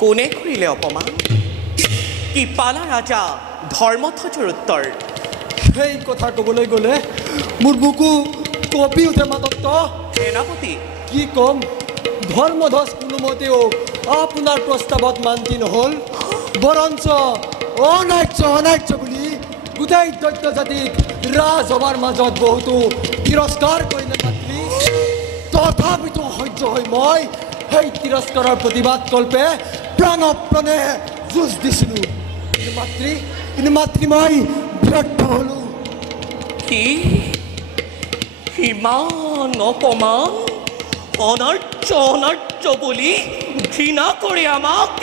কোনে কৰিলে অপমান কি পালা ৰাজা ধৰ্মধ্বজৰ উত্তৰ সেই কথা ক'বলৈ গ'লে মোৰ বুকু কঁপি উঠে মাদত্ত সেনাপতি কি ক'ম ধৰ্মধ্বজ কোনোমতেও আপোনাৰ প্ৰস্তাৱত মান্তি নহ'ল বৰঞ্চ অনাৰ্য বুলি গোটেই দৈত্য জাতিক ৰাজসভাৰ মাজত বহুতো তিৰস্কাৰ কৰিলে মাতৃ তথাপিতো সহ্য হৈ মই সেই তিৰস্কাৰৰ প্ৰতিবাদ কল্পে প্ৰাণে যুঁজ দিছিলোঁ কিন্তু মাতৃ মই ব্যৰ্থ হ'লোঁ কি ইমান অপমান অনাৰ্য বুলি ঘৃণা কৰে আমাক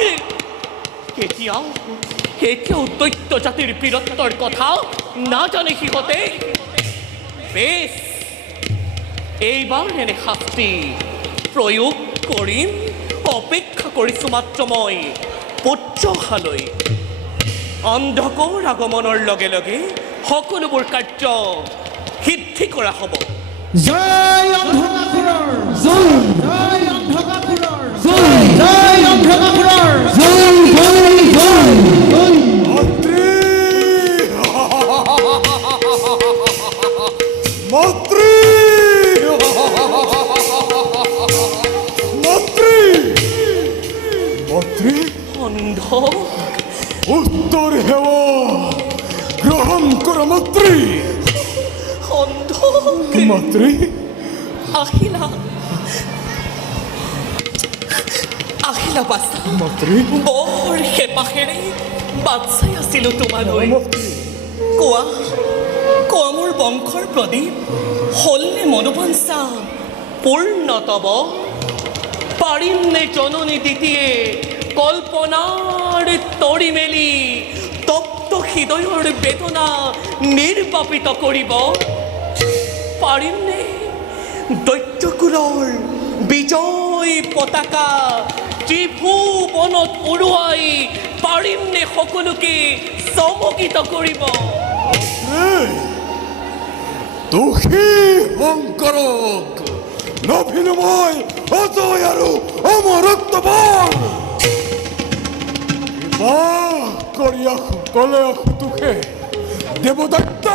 কেতিয়াও দৈত্য জাতিৰ বীৰত্বৰ কথা নাজানে সিহঁতে বেছ এইবাৰ এনে শাস্তি প্ৰয়োগ কৰিম অপেক্ষা কৰিছোঁ মাত্ৰ মই পুত্ৰহালৈ অন্ধকৰ আগমনৰ লগে লগে সকলোবোৰ কাৰ্য সিদ্ধি কৰা হ'ব জয় অন্ধকাসুৰৰ জয় জয় অন্ধকাসুৰৰ জয় জয় অন্ধকাসুৰৰ জয় জয় জয় মন্ত্ৰী অন্ধ উত্তৰ হেব গ্ৰহণ কৰ মন্ত্ৰী অন্ধ মন্ত্ৰী আহিলা বাছা মন্ত্ৰী বৰ হেপাহেৰে বাট চাই আছিলোঁ তোমালৈ কোৱা মোৰ বংশৰ প্ৰদীপ হ'লনে মনোবাঞ্ছা পূৰ্ণতব পাৰিম নে জননী দিতিয়ে কল্পনাৰ তৰি মেলি তপ্ত হৃদয়ৰ বেদনা নিৰ্বাপিত কৰিব পাৰিম নে দৈত্যকুলৰ বিজয় পতাকা ত্ৰিভুৱনত উৰুৱাই পাৰিম নে সকলোকে চমকিত কৰিব দুখী শংকৰক নভিনো মই অজয় আৰু অমৰত্ব বল কৰি কলে দুখে দেৱদত্ত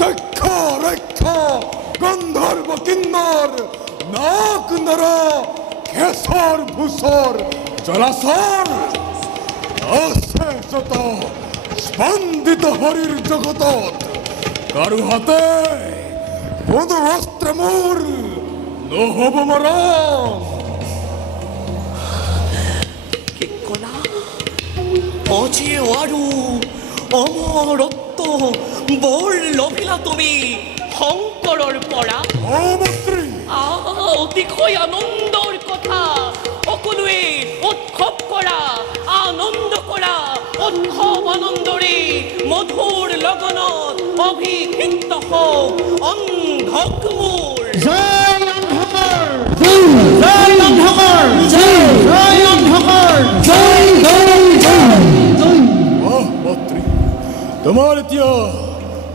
যক্ষ ৰক্ষ গন্ধৰ্ব কিন্নৰ নাগ নৰ খেচৰ ভূচৰ জলাচৰ আছে যত স্পন্দিত হৰিৰ জগতত কাৰো হাতে কোনো অস্ত্ৰ মোৰ নহ'ব মৰণ কি কলা অজেয় আৰু অমৰত্ব বৰ লভিলা তুমি শংকৰৰ পৰা মন্ত্ৰী অতিশয় আনন্দৰ কথা সকলোৱে উৎসৱ কৰা আনন্দ কৰা উৎসৱ আনন্দৰে মধুৰ লগনত অভিষিক্ত হওক অন্ধক মোৰ জয় অন্ধকাৰ জয় অন্ধকাৰ জয় জয় অন্ধকাৰ জয় জয় জয় মন্ত্ৰী তোমাৰ এতিয়া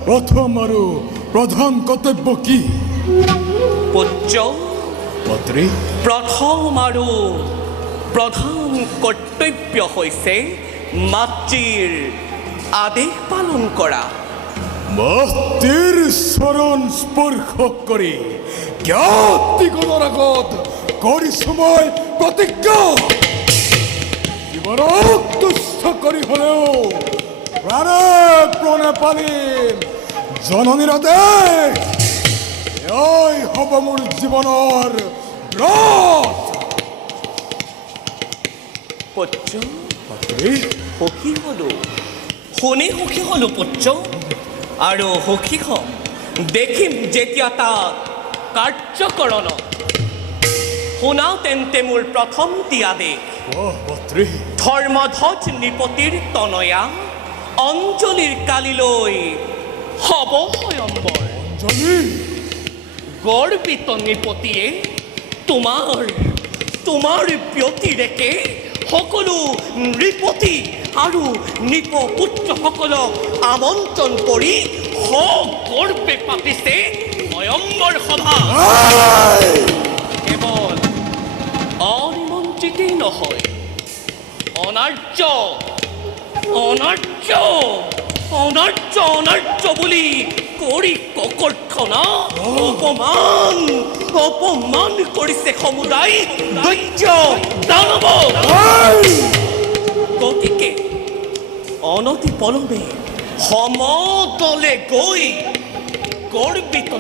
প্ৰথম আৰু প্ৰধান কৰ্তব্য কি পুত্ৰ মন্ত্ৰী প্ৰথম আৰু প্ৰধান কৰ্তব্য হৈছে মাতৃৰ আদেশ পালন কৰা মাতৃৰ চৰণ স্পৰ্শ কৰি জ্ঞাতিগণৰ আগত কৰিছোঁ মই প্ৰতিজ্ঞা জীৱনক তুচ্ছ কৰি হ'লেও প্ৰাণে পালিম জননীৰ আদেশ এয়াই হ'ব মোৰ জীৱনৰ ব্ৰত পুত্ৰ মন্ত্ৰী সুখী হ'লোঁ শুনি সুখী হ'লোঁ পুত্ৰ আৰু সুখী হ'ম দেখিম যেতিয়া তাক কাৰ্যকৰণত শুনা তেন্তে মোৰ প্ৰথমটি আদেশ মন্ত্ৰী ধৰ্মধ্বজ নৃপতিৰ তনয়া অঞ্জলিৰ কালিলৈ হ'ব স্বয়ম্বৰ জনী গৰ্বিত নৃপতিয়ে তোমাৰ ব্যতিৰেকে সকলো নৃপতি আৰু নৃপপুত্ৰসকলক আমন্ত্ৰণ কৰি সগৰ্বে পাতিছে স্বয়ম্বৰ সভা কেৱল অনিমন্ত্ৰিতেই নহয় অনাৰ্য অনাৰ্য অনাৰ্য অনাৰ্য বুলি কৰি ককৰ্থনা অপমান অপমান কৰিছে সমুদায় দৈত্য দানৱ গতিকে অনতি পলমে সমতলে গৈ গৰ্বিত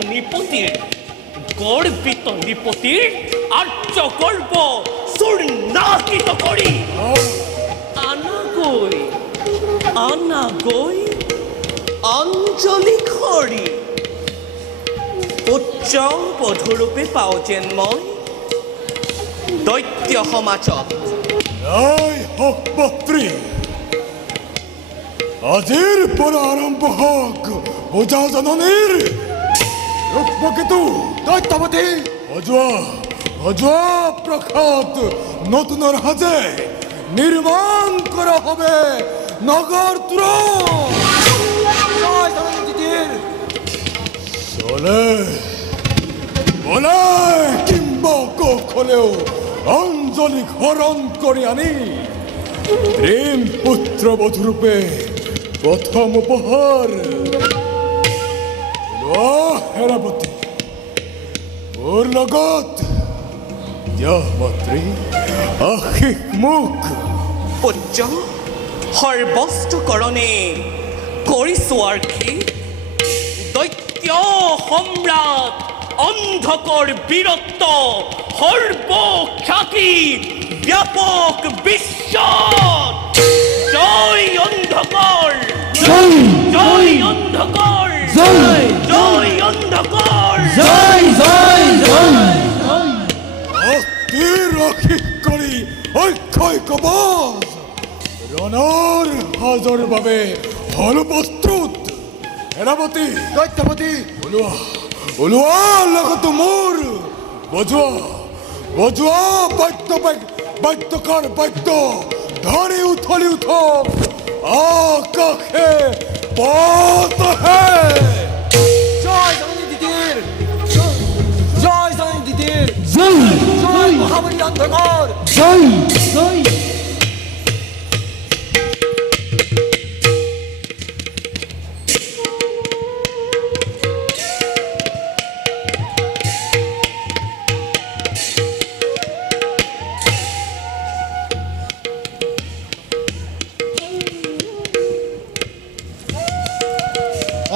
নৃপতিৰ আৰ্য গৰ্ব চূৰ্ণাকিত কৰি আনাগৈ অঞ্জলি খৰি পুত্ৰ বধূৰূপে পাওঁ যেন মই দৈত্য সমাজত জয় হওক মাতৃ আজিৰ পৰা আৰম্ভ হওক পূজা জননীৰ ৰূপকেতু দৈত্যপতি অজোৱা প্ৰসাদ নতুনৰ সাজে নিৰ্মাণ করা হবে নগর জয় জননী দিদির চলে বলে কিংবা কখলেও অঞ্জলি হরণ করে আনি প্রেম পুত্র বধূরূপে প্রথম উপহার হেরাপতি ওর লগত মাতৃ আশিস মুখ পুত্ৰ সৰ্বস্তকৰণে কৰিছো আৰ্ষি দৈত্য সম্ৰাট অন্ধকৰ বীৰত্ব সৰ্বখ্যাতি ব্যাপক বিশ্বত জয় অন্ধকৰ জয় অন্ধকৰ জয় অন্ধকৰ জয় জয় জয় অস্থিৰ আশিস কৰি অক্ষয় কবচ ৰণৰ সাজৰ বাবে হল প্ৰস্তুত সেনাপতি দৈত্যপতি ওলোৱা লগতো মোৰ বজোৱা বাদ্যকাৰ বাদ্য ধৰি উঠলি উঠক আকাশে পথহে জয় জননী দিদির জয় জননী দিদির জয় জয় মহাবলী অন্ধকার জয় জয়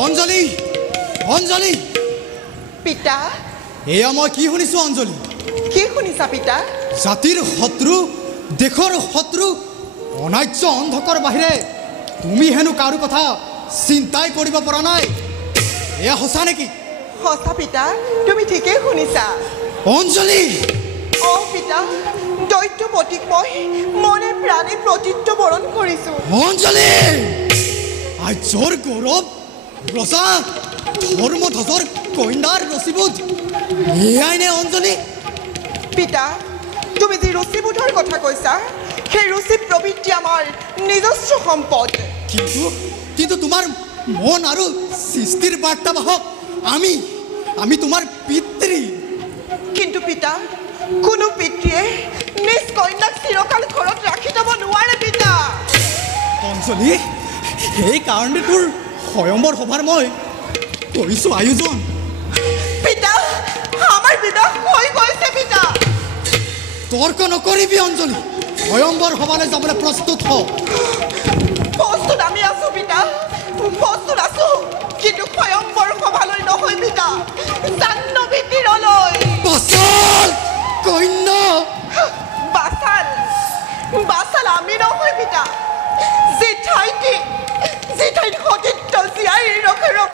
অঞ্জলি অঞ্জলি পিতা এয়া মই কি শুনিছো অঞ্জলি কি শুনিছা পিতা জাতিৰ শত্ৰু দেশৰ শত্ৰু অনাৰ্য অন্ধকৰ বাহিৰে তুমি হেনো কাৰো কথা চিন্তাই কৰিব পৰা নাই এয়া সঁচা নেকি সঁচা পিতা তুমি ঠিকেই শুনিছা অঞ্জলি পিতা দৈত্যপতিক মই মনে প্ৰাণে প্ৰতিত্ব বৰণ কৰিছো অঞ্জলি আৰ্যৰ গৌৰৱ ৰজা ধৰ্মধ্বজৰ কন্যাৰ ৰচিবোধ এয়াই নে অঞ্জলি পিতা তুমি যি ৰুচিবোধৰ কথা কৈছা সেই ৰুচি প্ৰবৃত্তি আমাৰ নিজস্ব সম্পদ কিন্তু তোমাৰ মন আৰু সৃষ্টিৰ বাৰ্তাবাহক আমি তোমাৰ পিতৃ কিন্তু পিতা কোনো পিতৃয়ে নিজ কন্যাক চিৰকাল ঘৰত ৰাখি থ'ব নোৱাৰে পিতা অঞ্জলি সেই কাৰণে তোৰ স্বয়ম্বৰ সভাৰ মই কৰিছোঁ আয়োজন পিতা আমাৰ বিবাহ হৈ গৈছে পিতা তৰ্ক নকৰিবি অঞ্জলি স্বয়ম্বৰ সভালৈ যাবলৈ প্ৰস্তুত হ প্ৰস্তুত আমি আছো পিতা প্ৰস্তুত আছো কিন্তু স্বয়ম্বৰ সভালৈ নহয় পিতা জাহ্নৱী তীৰলৈ বাচাল কন্যা বাচাল আমি নহয় পিতা যি ঠাইত সতীত্ব জীয়াই ৰখে